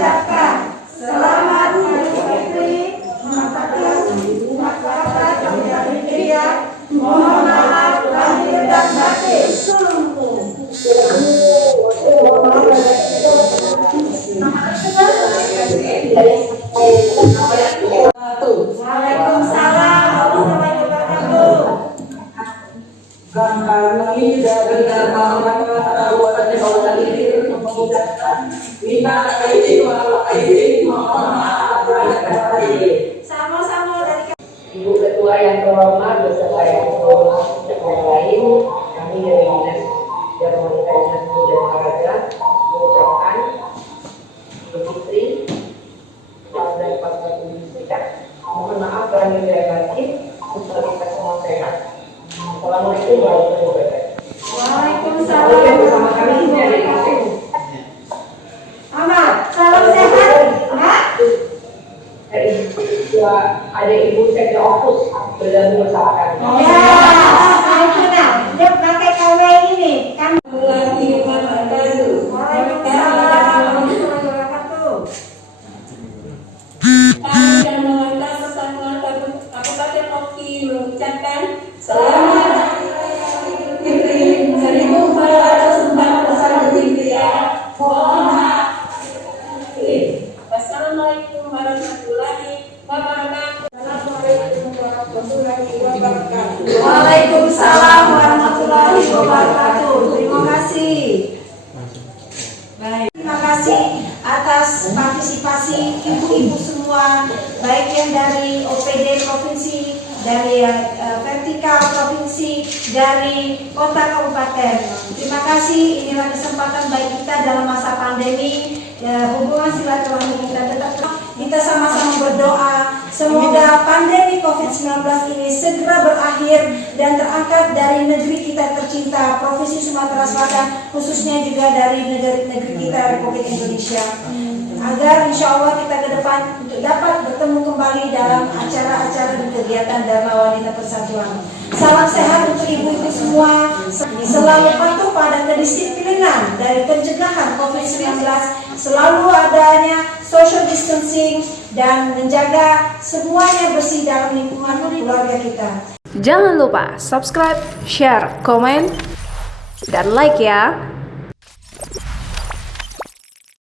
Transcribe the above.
mengucapkan selamat Idul Fitri 1444 Hijriah. Mohon maaf lahir dan batin. Waalaikumsalam warahmatullahi wabarakatuh. Kami benar Sama-sama dari Ibu Ketua yang terhormat beserta yang terhormat yang lain, kami dari Dinas Wanita Dinas Pemuda dan Olahraga mengucapkan Idul Fitri 1444 Hijriah. Mohon maaf lahir dan batin, semoga kita semua sehat. Assalamualaikum warahmatullahi wabarakatuh. Waalaikumsalam Bersama kami dari Ahmad, salam sehat. Mak? dari ada Ibu Sekda Opus bergabung bersama kami. Ya, saya kenal. Dia pakai KW ini. Kan Waalaikumsalam warahmatullahi wabarakatuh. Kami dan Mewakili Persatuan Kabupaten Oki mengucapkan selamat Idul Fitri 1444 Hijriah. Mohon maaf. Wassalamualaikum warahmatullahi wabarakatuh. Waalaikumsalam warahmatullahi wabarakatuh. Terima kasih. Baik. Terima kasih atas partisipasi ibu-ibu semua, baik yang dari OPD provinsi, dari vertikal provinsi, dari kota kabupaten. Terima kasih. Inilah kesempatan baik kita dalam masa pandemi. Hubungan silaturahmi kita sama-sama berdoa semoga pandemi COVID-19 ini segera berakhir dan terangkat dari negeri kita tercinta Provinsi Sumatera Selatan, khususnya juga dari negeri kita Republik Indonesia, agar insya Allah kita ke depan untuk dapat bertemu kembali dalam acara-acara dan kegiatan Dharma Wanita Persatuan. Salam sehat untuk ibu-ibu semua, selalu patuh pada kedisiplinan dari pencegahan COVID-19, selalu adanya social distancing dan menjaga semuanya bersih dalam lingkungan keluarga kita. Jangan lupa subscribe, share, komen, dan like ya.